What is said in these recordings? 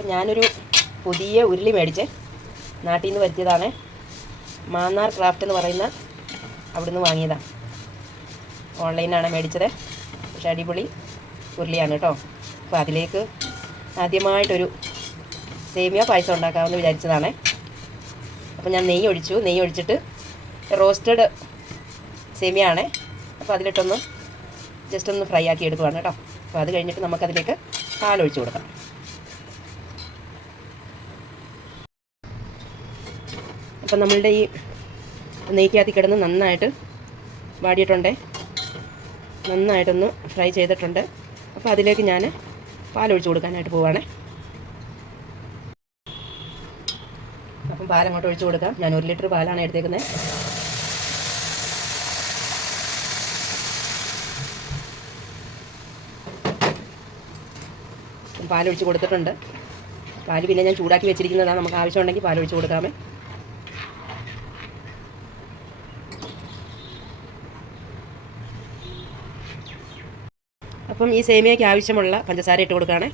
അപ്പം ഞാനൊരു പുതിയ ഉരുളി മേടിച്ച് നാട്ടിൽ നിന്ന് വരുത്തിയതാണ്. മാന്നാർ ക്രാഫ്റ്റ് എന്ന് പറയുന്ന അവിടുന്ന് വാങ്ങിയതാണ്. ഓൺലൈനാണ് മേടിച്ചത്. പക്ഷേ അടിപൊളി ഉരുളിയാണ് കേട്ടോ. അപ്പോൾ അതിലേക്ക് ആദ്യമായിട്ടൊരു സേമിയ പായസം ഉണ്ടാക്കാമെന്ന് വിചാരിച്ചതാണ്. അപ്പോൾ ഞാൻ നെയ്യ് ഒഴിച്ചിട്ട് റോസ്റ്റഡ് സേമിയ ആണ്. അപ്പോൾ അതിലിട്ടൊന്ന് ജസ്റ്റ് ഒന്ന് ഫ്രൈ ആക്കി എടുക്കുവാണ് കേട്ടോ. അപ്പോൾ അത് കഴിഞ്ഞിട്ട് നമുക്കതിലേക്ക് പാലൊഴിച്ച് കൊടുക്കാം. അപ്പം നമ്മളുടെ ഈ നെയ്ക്കകത്ത് കിടന്ന് നന്നായിട്ട് വാടിയിട്ടുണ്ട്, നന്നായിട്ടൊന്ന് ഫ്രൈ ചെയ്തിട്ടുണ്ട്. അപ്പോൾ അതിലേക്ക് ഞാൻ പാലൊഴിച്ച് കൊടുക്കാനായിട്ട് പോവാണ്. അപ്പം പാലങ്ങോട്ട് ഒഴിച്ച് കൊടുക്കാം. ഞാൻ 1 ലിറ്റർ പാലാണ് എടുത്തേക്കുന്നത്. പാലൊഴിച്ച് കൊടുത്തിട്ടുണ്ട്. പാല് പിന്നെ ഞാൻ ചൂടാക്കി വെച്ചിരിക്കുന്നതാണ്. നമുക്ക് ആവശ്യമുണ്ടെങ്കിൽ പാലൊഴിച്ച് കൊടുക്കാമേ. അപ്പം ഈ സേമിയയ്ക്ക് ആവശ്യമുള്ള പഞ്ചസാര ഇട്ട് കൊടുക്കുകയാണ്.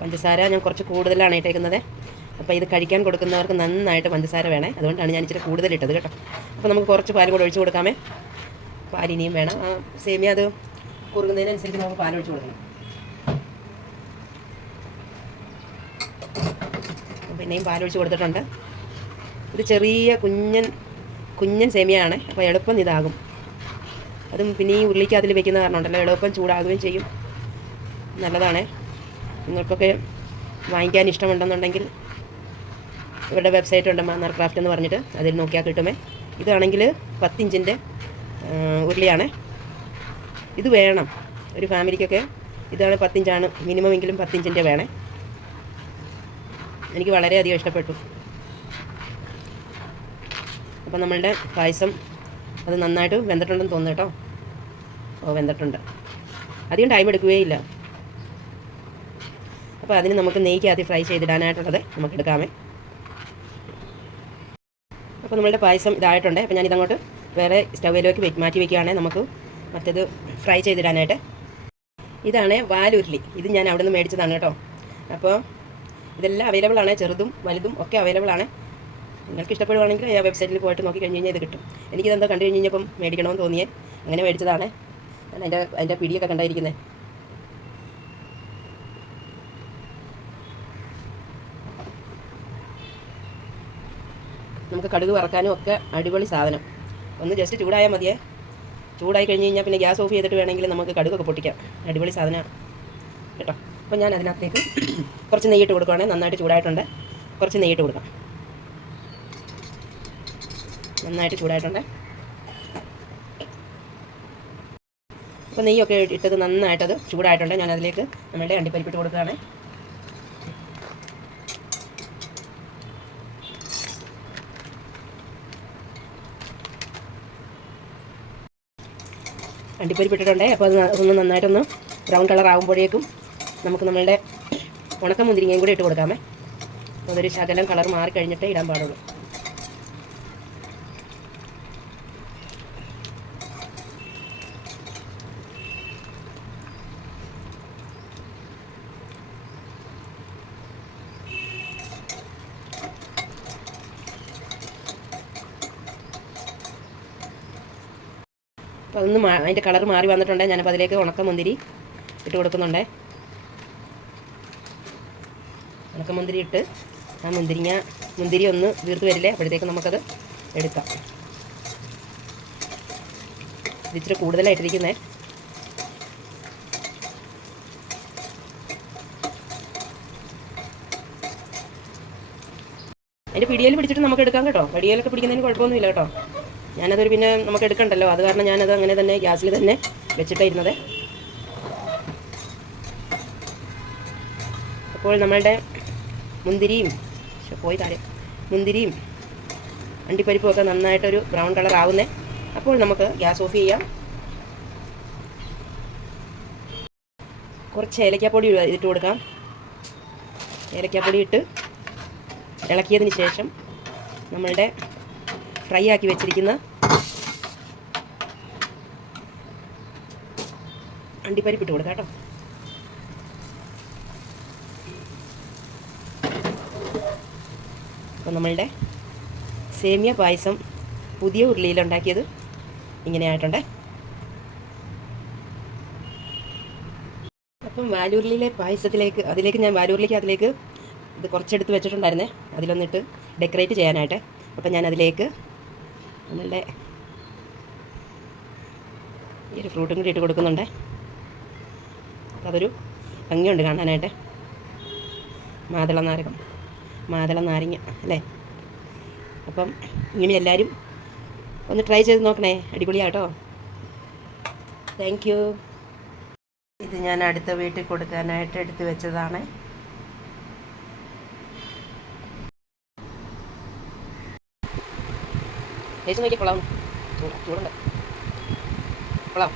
പഞ്ചസാര ഞാൻ കുറച്ച് കൂടുതലാണ് ഇട്ടേക്കുന്നത്. അപ്പോൾ ഇത് കഴിക്കാൻ കൊടുക്കുന്നവർക്ക് നന്നായിട്ട് പഞ്ചസാര വേണേ, അതുകൊണ്ടാണ് ഞാൻ ഇച്ചിരി കൂടുതലിട്ടത് കേട്ടോ. അപ്പോൾ നമുക്ക് കുറച്ച് പാലും കൂടെ ഒഴിച്ച് കൊടുക്കാമേ. പാലിനിയും വേണം. ആ സേമിയ അത് കുറുകുന്നതിനനുസരിച്ച് നമുക്ക് പാലൊഴിച്ച് കൊടുക്കണം. പിന്നെയും പാലൊഴിച്ച് കൊടുത്തിട്ടുണ്ട്. ഇത് ചെറിയ കുഞ്ഞൻ സേമിയയാണ്. അപ്പോൾ എളുപ്പം ഇതാകും. അതും പിന്നെ ഈ ഉരുളിക്ക് അതിൽ വെക്കുന്ന കാരണം ഉണ്ടല്ലോ, എളുപ്പം ചൂടാകുകയും ചെയ്യും. നല്ലതാണ്. നിങ്ങൾക്കൊക്കെ വാങ്ങിക്കാൻ ഇഷ്ടമുണ്ടെന്നുണ്ടെങ്കിൽ ഇവരുടെ വെബ്സൈറ്റ് ഉണ്ട്, മാന്നാർ ക്രാഫ്റ്റ് എന്ന് പറഞ്ഞിട്ട്, അതിൽ നോക്കിയാൽ കിട്ടുമേ. ഇതാണെങ്കിൽ 10 ഇഞ്ചിൻ്റെ ഉരുളിയാണ്. ഇത് വേണം ഒരു ഫാമിലിക്കൊക്കെ. ഇതാണ് 10 ഇഞ്ചാണ് മിനിമം എങ്കിലും 10 ഇഞ്ചിൻ്റെ വേണേ. എനിക്ക് വളരെയധികം ഇഷ്ടപ്പെട്ടു. അപ്പം നമ്മളുടെ പായസം അത് നന്നായിട്ട് വെന്തിട്ടുണ്ടെന്ന് തോന്നുന്നു കേട്ടോ. വെന്തിട്ടുണ്ട്. അധികം ടൈം എടുക്കുകയില്ല. അപ്പോൾ അതിന് നമുക്ക് നെയ്ക്കകത്ത് ഫ്രൈ ചെയ്തിടാനായിട്ടുള്ളത് നമുക്ക് എടുക്കാമേ. അപ്പോൾ നമ്മളുടെ പായസം ഇതായിട്ടുണ്ട്. അപ്പോൾ ഞാനിതങ്ങോട്ട് വേറെ സ്റ്റൗവിലേക്ക് മാറ്റി വയ്ക്കുകയാണെങ്കിൽ നമുക്ക് മറ്റേത് ഫ്രൈ ചെയ്തിടാനായിട്ട്. ഇതാണ് വാലുരുളി. ഇത് ഞാൻ അവിടെ നിന്ന് മേടിച്ചതാണ് കേട്ടോ. അപ്പോൾ ഇതെല്ലാം അവൈലബിൾ ആണ്, ചെറുതും വലുതും ഒക്കെ അവൈലബിൾ ആണ്. നിങ്ങൾക്ക് ഇഷ്ടപ്പെടുവാണെങ്കിൽ ആ വെബ്സൈറ്റിൽ പോയിട്ട് നോക്കി കഴിഞ്ഞ് കഴിഞ്ഞാൽ ഇത് കിട്ടും. എനിക്കിതെന്താ കണ്ടു കഴിഞ്ഞ് കഴിഞ്ഞപ്പം മേടിക്കണമെന്ന് തോന്നിയേ, അങ്ങനെ മേടിച്ചതാണ്. അതിൻ്റെ പിടിയൊക്കെ കണ്ടായിരിക്കുന്നത്. നമുക്ക് കടുക് വറക്കാനും ഒക്കെ അടിപൊളി സാധനം. ഒന്ന് ജസ്റ്റ് ചൂടായാൽ മതിയേ. ചൂടായി കഴിഞ്ഞ് കഴിഞ്ഞാൽ പിന്നെ ഗ്യാസ് ഓഫ് ചെയ്തിട്ട് വേണമെങ്കിൽ നമുക്ക് കടുകൊക്കെ പൊട്ടിക്കാം. അടിപൊളി സാധനമാണ് കേട്ടോ. അപ്പോൾ ഞാൻ അതിനകത്തേക്ക് കുറച്ച് നെയ്യിട്ട് കൊടുക്കുകയാണെങ്കിൽ നന്നായിട്ട് ചൂടായിട്ടുണ്ട്. കുറച്ച് നെയ്യിട്ട് കൊടുക്കാം. നന്നായിട്ട് ചൂടായിട്ടുണ്ട്. അപ്പോൾ നെയ്യൊക്കെ ഇട്ടത് നന്നായിട്ടത് ചൂടായിട്ടുണ്ട്. ഞാൻ അതിലേക്ക് നമ്മളുടെ അണ്ടിപ്പരിപ്പിട്ട് കൊടുക്കുകയാണ്. അണ്ടിപ്പരിപ്പിട്ടിട്ടുണ്ട്. അപ്പോൾ അതൊന്ന് നന്നായിട്ടൊന്ന് ബ്രൗൺ കളർ ആകുമ്പോഴേക്കും നമുക്ക് നമ്മളുടെ ഉണക്ക മുന്തിരിങ്ങയും കൂടി ഇട്ട് കൊടുക്കാമേ. അപ്പോൾ അതൊരു ശകലം കളർ മാറി കഴിഞ്ഞിട്ടേ ഇടാൻ പാടുള്ളൂ. അപ്പോൾ അതൊന്ന് അതിൻ്റെ കളർ മാറി വന്നിട്ടുണ്ട്. ഞാനപ്പോൾ അതിലേക്ക് ഉണക്ക മുന്തിരി ഇട്ട് കൊടുക്കുന്നുണ്ട്. ഉണക്ക മുന്തിരി ഇട്ട് ആ മുന്തിരി ഒന്ന് വീർത്ത് വരില്ലേ, അപ്പോഴത്തേക്ക് നമുക്കത് എടുക്കാം. ഇച്ചിരി കൂടുതലായിട്ടിരിക്കുന്നേ. അതിൻ്റെ പിടിയിൽ പിടിച്ചിട്ട് നമുക്ക് എടുക്കാം കേട്ടോ. പിടിയിലൊക്കെ പിടിക്കുന്നതിന് കുഴപ്പമൊന്നുമില്ല കേട്ടോ. ഞാനതൊരു പിന്നെ നമുക്ക് എടുക്കണ്ടല്ലോ, അത് കാരണം ഞാനത് അങ്ങനെ തന്നെ ഗ്യാസിൽ തന്നെ വെച്ചിട്ടായിരുന്നത്. അപ്പോൾ നമ്മളുടെ മുന്തിരിയും അണ്ടിപ്പരിപ്പും ഒക്കെ നന്നായിട്ടൊരു ബ്രൗൺ കളർ ആവുന്നേ. അപ്പോൾ നമുക്ക് ഗ്യാസ് ഓഫ് ചെയ്യാം. കുറച്ച് ഏലക്കാപ്പൊടി ഇട്ട് കൊടുക്കാം. ഏലക്കാപ്പൊടി ഇട്ട് ഇളക്കിയതിന് ശേഷം നമ്മളുടെ ഫ്രൈ ആക്കി വെച്ചിരിക്കുന്ന അണ്ടിപ്പരിപ്പ് ഇട്ട് കൊടുക്കാം കേട്ടോ. അപ്പം നമ്മളുടെ സേമിയ പായസം പുതിയ ഉരുളിയിലുണ്ടാക്കിയത് ഇങ്ങനെ ആയിട്ടുണ്ടേ. അപ്പം വാലൂരിലെ പായസത്തിലേക്ക് അതിലേക്ക് ഇത് കുറച്ചെടുത്ത് വെച്ചിട്ടുണ്ടായിരുന്നേ, അതിലൊന്നിട്ട് ഡെക്കറേറ്റ് ചെയ്യാനായിട്ട്. അപ്പം ഞാൻ അതിലേക്ക് നമ്മളുടെ ഈ ഒരു ഫ്രൂട്ടും കൂടി ഇട്ട് കൊടുക്കുന്നുണ്ട്. അതൊരു ഭംഗിയുണ്ട് കാണാനായിട്ട്. മാതള നാരങ്ങ അല്ലേ. അപ്പം ഇങ്ങനെ എല്ലാവരും ഒന്ന് ട്രൈ ചെയ്ത് നോക്കണേ, അടിപൊളിയാട്ടോ. Thank you. ഇത് ഞാൻ അടുത്ത വീട്ടിൽ കൊടുക്കാനായിട്ട് എടുത്ത് വെച്ചതാണ്. ചേച്ചി നോക്കി കൊള്ളാം, ചൂടുണ്ട്, കൊള്ളാം.